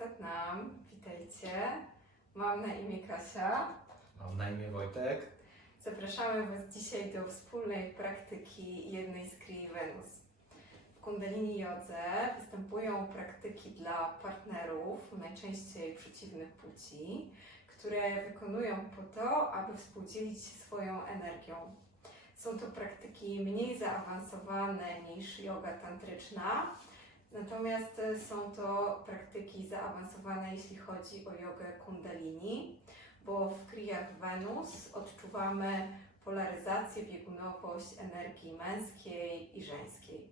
Satnam, witajcie. Mam na imię Kasia. Mam na imię Wojtek. Zapraszamy Was dzisiaj do wspólnej praktyki jednej z krii Wenus. W Kundalini Jodze występują praktyki dla partnerów, najczęściej przeciwnych płci, które wykonują po to, aby współdzielić się swoją energią. Są to praktyki mniej zaawansowane niż yoga tantryczna, natomiast są to praktyki zaawansowane, jeśli chodzi o jogę kundalini, bo w kriach Wenus odczuwamy polaryzację, biegunowość energii męskiej i żeńskiej.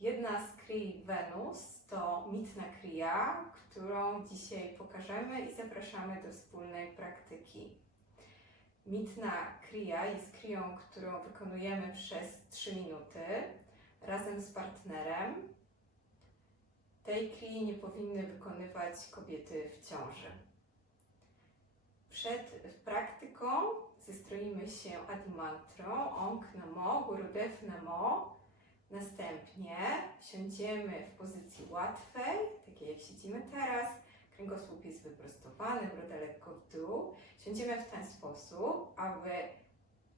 Jedna z krii Wenus to mitna kria, którą dzisiaj pokażemy i zapraszamy do wspólnej praktyki. Mitna kria jest krią, którą wykonujemy przez 3 minuty razem z partnerem. Tej krii nie powinny wykonywać kobiety w ciąży. Przed praktyką zestroimy się Adimantrą, Ong Namo, Gurudev Namo. Następnie siądziemy w pozycji łatwej, takiej jak siedzimy teraz. Kręgosłup jest wyprostowany, broda lekko w dół. Siądziemy w ten sposób, aby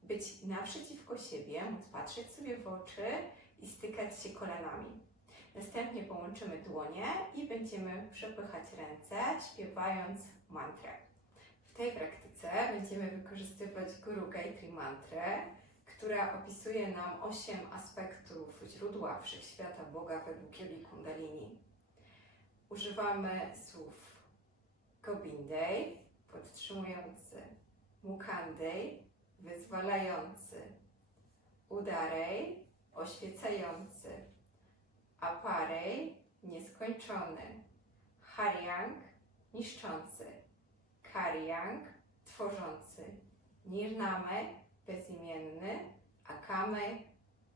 być naprzeciwko siebie, móc patrzeć sobie w oczy i stykać się kolanami. Następnie połączymy dłonie i będziemy przepychać ręce, śpiewając mantrę. W tej praktyce będziemy wykorzystywać Guru Gayatri Mantrę, która opisuje nam osiem aspektów źródła wszechświata Boga według jogi Kundalini. Używamy słów Gobindej, podtrzymujący, Mukandej, wyzwalający, Udarej, oświecający, Aparej, nieskończony, Haryang, niszczący, Karyang, tworzący, Nirname, bezimienny, Akame,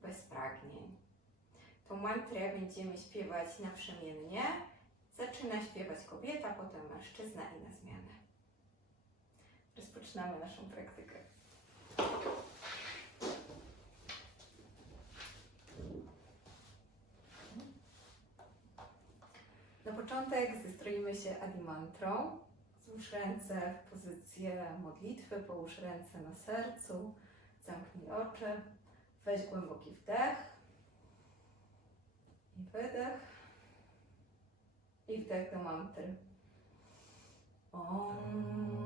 bez pragnień. Tą mantrę będziemy śpiewać naprzemiennie. Zaczyna śpiewać kobieta, potem mężczyzna i na zmianę. Rozpoczynamy naszą praktykę. Na początek zestroimy się adimantrą. Złóż ręce w pozycję modlitwy, połóż ręce na sercu, zamknij oczy, weź głęboki wdech i wydech i wdech do mantry. Om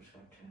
otwórz oczy.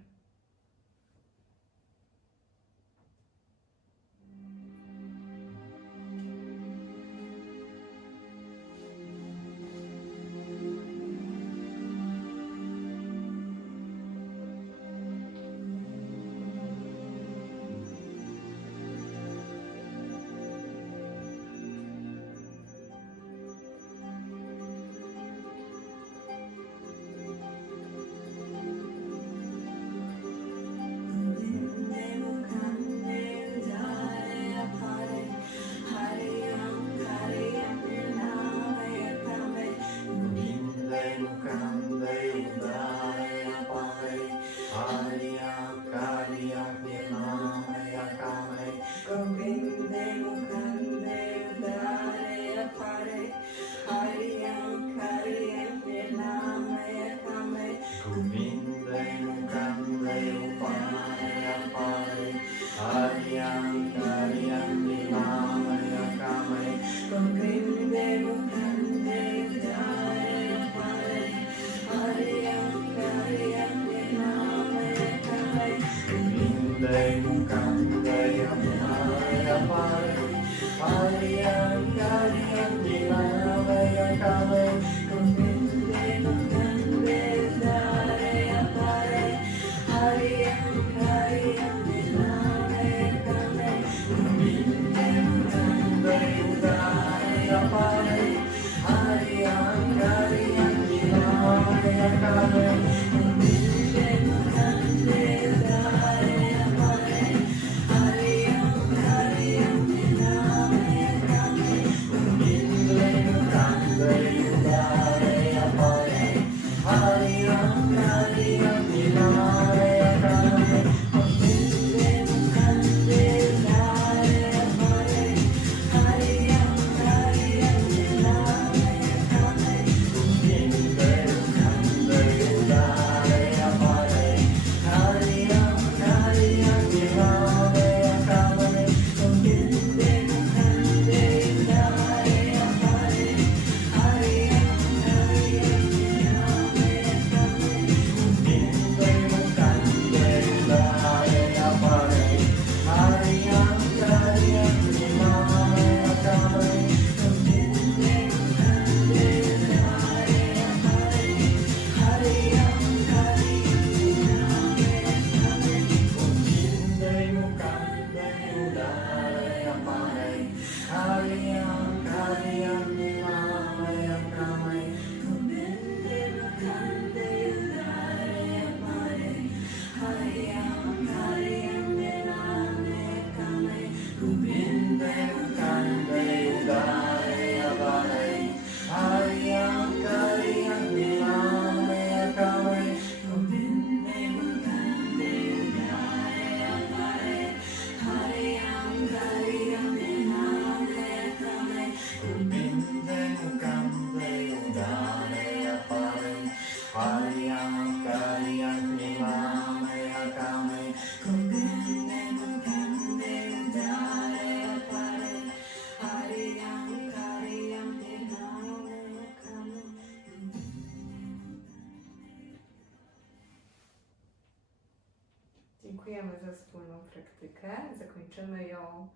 Dziękujemy za wspólną praktykę. Zakończymy ją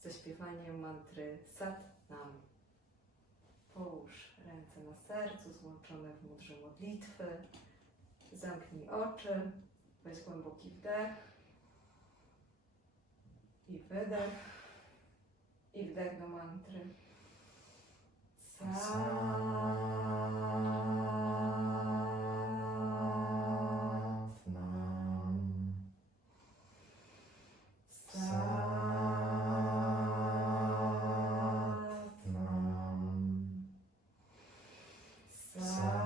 zaśpiewaniem mantry Sat Nam. Połóż ręce na sercu, złączone w mudrze modlitwy. Zamknij oczy, weź głęboki wdech i wydech i wdech do mantry. Sat so